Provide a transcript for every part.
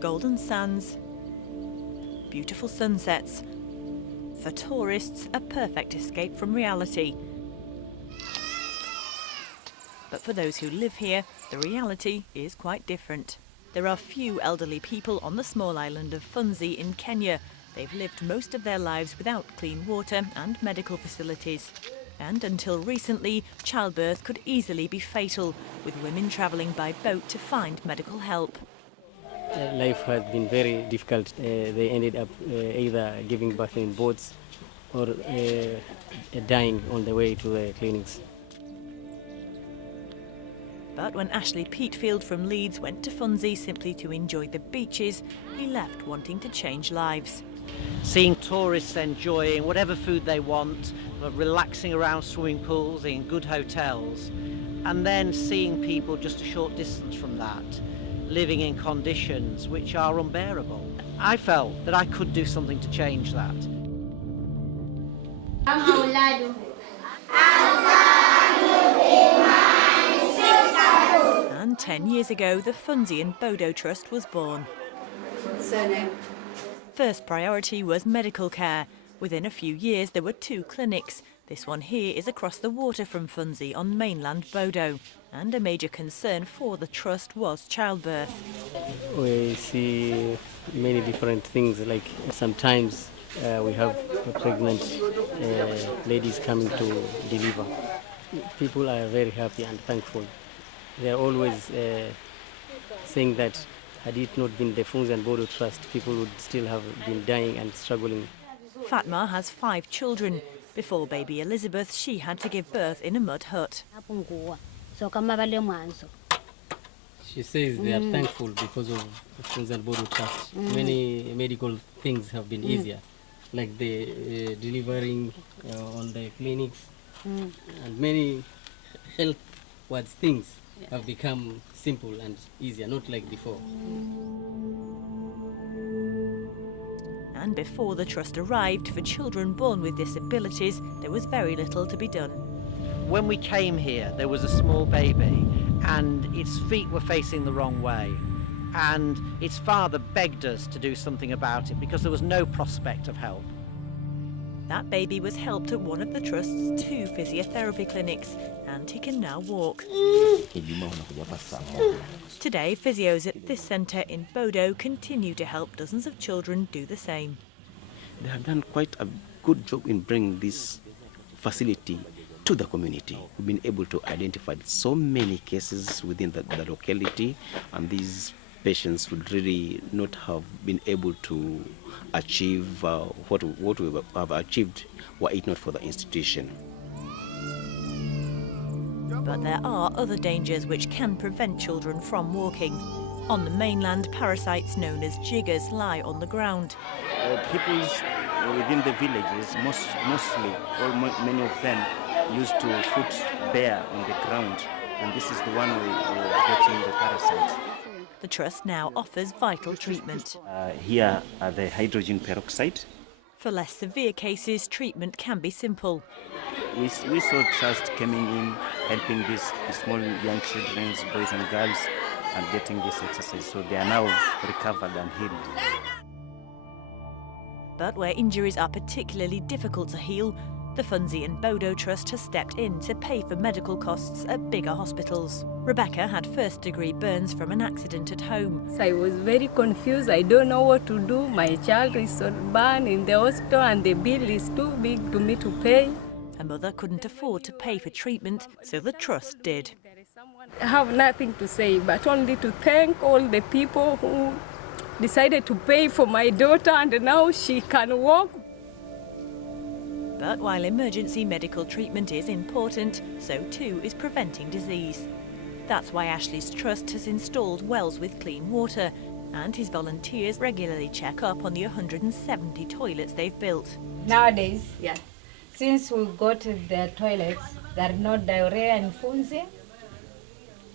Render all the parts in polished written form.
golden sands, beautiful sunsets. For tourists, a perfect escape from reality. But for those who live here, the reality is quite different. There are few elderly people on the small island of Funzi in Kenya. They've lived most of their lives without clean water and medical facilities. And until recently, childbirth could easily be fatal, with women travelling by boat to find medical help. Life has been very difficult. They ended up either giving birth in boats or dying on the way to the clinics. But when Ashley Peatfield from Leeds went to Funzi simply to enjoy the beaches, he left wanting to change lives. Seeing tourists enjoying whatever food they want, relaxing around swimming pools, in good hotels, and then seeing people just a short distance from that, living in conditions which are unbearable. I felt that I could do something to change that. And 10 years ago, the Funzi and Bodo Trust was born. First priority was medical care. Within a few years, there were 2 clinics. This one here is across the water from Funzi on mainland Bodo. And a major concern for the trust was childbirth. We see many different things, like sometimes we have pregnant ladies coming to deliver. People are very happy and thankful. They are always saying that had it not been the Funzi and Bodo Trust, people would still have been dying and struggling. Fatma has 5 children. Before baby Elizabeth, she had to give birth in a mud hut. She says they are thankful because of Funzi and Bodo Trust. Many medical things have been easier, like the delivering on the clinics, and many health things have become simple and easier, not like before. And before the trust arrived for children born with disabilities, there was very little to be done. When we came here, there was a small baby and its feet were facing the wrong way. And its father begged us to do something about it because there was no prospect of help. That baby was helped at one of the Trust's 2 physiotherapy clinics, and he can now walk. Today, physios at this centre in Bodo continue to help dozens of children do the same. They have done quite a good job in bringing this facility to the community. We've been able to identify so many cases within the locality, and these patients would really not have been able to achieve what we have achieved were it not for the institution. But there are other dangers which can prevent children from walking. On the mainland, parasites known as jiggers lie on the ground. People within the villages, mostly, or many of them, used to foot bare on the ground, and this is the one we are getting the parasites. The Trust now offers vital treatment. Here are the hydrogen peroxide. For less severe cases, treatment can be simple. We saw Trust coming in, helping these small young children, boys and girls, and getting this exercise. So they are now recovered and healed. But where injuries are particularly difficult to heal, the Funzi and Bodo Trust has stepped in to pay for medical costs at bigger hospitals. Rebecca had first-degree burns from an accident at home. I was very confused. I don't know what to do. My child is burned in the hospital and the bill is too big to me to pay. Her mother couldn't afford to pay for treatment, so the Trust did. I have nothing to say, but only to thank all the people who decided to pay for my daughter, and now she can walk. But while emergency medical treatment is important, so too is preventing disease. That's why Ashley's Trust has installed wells with clean water, and his volunteers regularly check up on the 170 toilets they've built. Nowadays, since we got the toilets, there are no diarrhea in Funzi,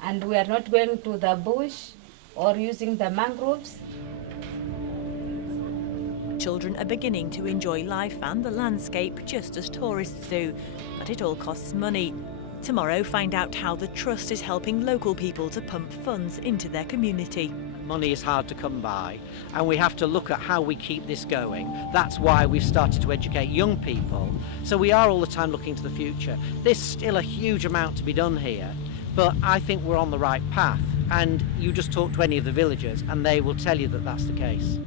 and we are not going to the bush or using the mangroves. Children are beginning to enjoy life and the landscape just as tourists do, but it all costs money. Tomorrow, find out how the Trust is helping local people to pump funds into their community. money is hard to come by, and we have to look at how we keep this going. That's why we've started to educate young people. So we are all the time looking to the future. There's still a huge amount to be done here, but I think we're on the right path. And you just talk to any of the villagers and they will tell you that that's the case.